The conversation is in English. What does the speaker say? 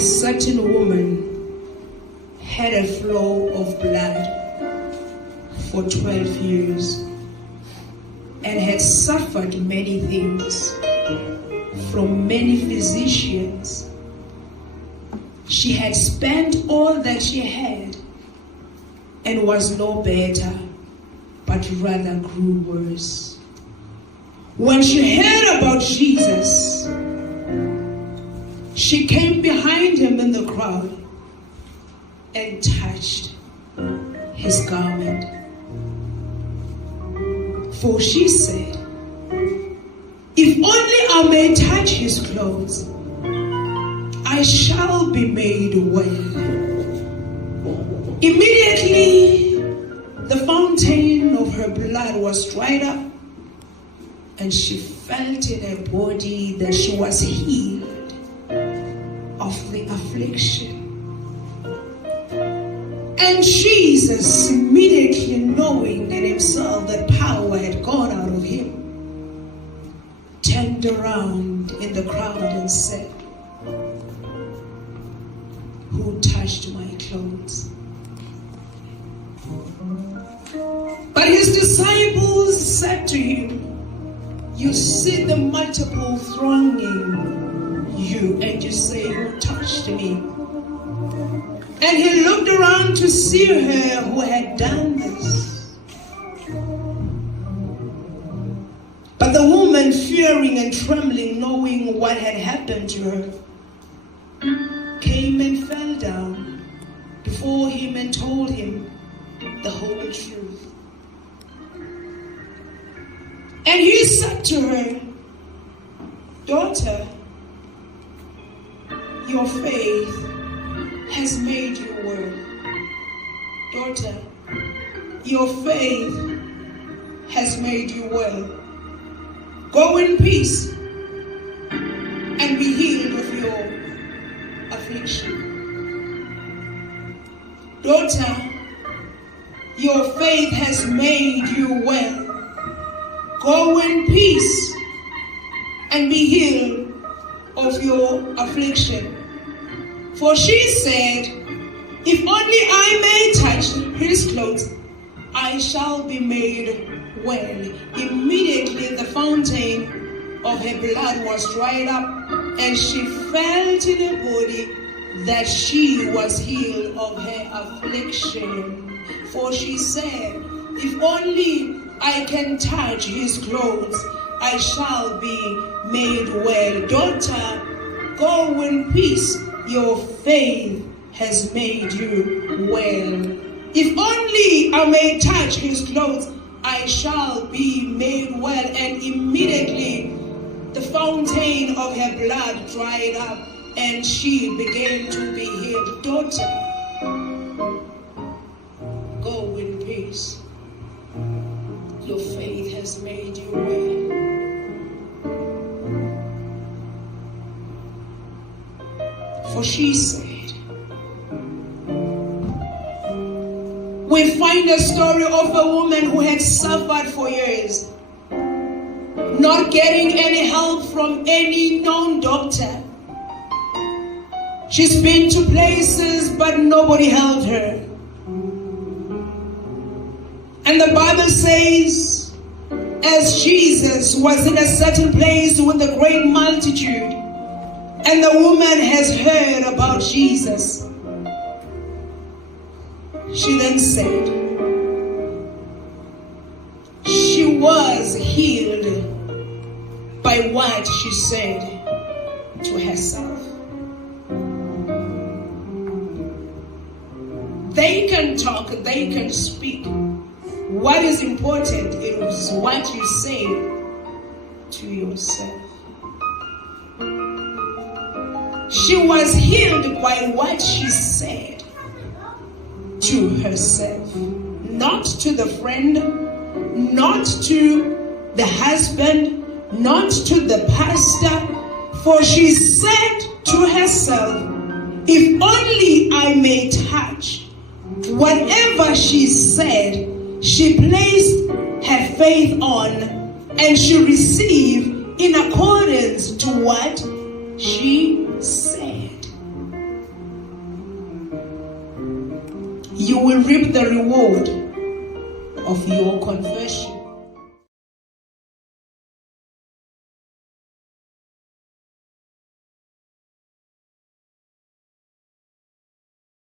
certain woman had a flow of blood for 12 years and had suffered many things from many physicians. She had spent all that she had and was no better, but rather grew worse. When she heard about Jesus, she came behind him in the crowd and touched his garment. For she said, "If only I may touch his clothes, I shall be made well." Immediately, the fountain of her blood was dried up, and she felt in her body that she was healed of the affliction. And Jesus, immediately knowing in himself that power had gone out of him, turned around in the crowd and said, "Who touched my clothes?" But his disciples said to him, "You see the multiple thronging you, and you say, 'Who touched me?'" And he looked around to see her who had done this. But the woman, fearing and trembling, knowing what had happened to her, came and fell down before him and told him the whole truth. And he said to her, "Daughter, your faith has made you well." Daughter, your faith has made you well. Go in peace and be healed of your affliction. Daughter, your faith has made you well. Go in peace and be healed of your affliction. For she said, "If only I may touch his clothes, I shall be made well." Immediately the fountain of her blood was dried up, and she felt in her body that she was healed of her affliction. For she said, "If only I can touch his clothes, I shall be made well." Daughter, go in peace. Your faith has made you well. If only I may touch his clothes, I shall be made well. And immediately the fountain of her blood dried up, and she began to be healed. Daughter, go in peace. Your faith has made you well. For she said, we find a story of a woman who had suffered for years, not getting any help from any known doctor. She's been to places, but nobody helped her. And the Bible says, as Jesus was in a certain place with a great multitude, and the woman has heard about Jesus, she then said, she was healed by what she said to herself. They can talk, they can speak. What is important is what you say to yourself. She was healed by what she said to herself, not to the friend, not to the husband, not to the pastor, for she said to herself, if only I may touch. Whatever she said, she placed her faith on, and she received in accordance to what she said. will reap the reward of your confession.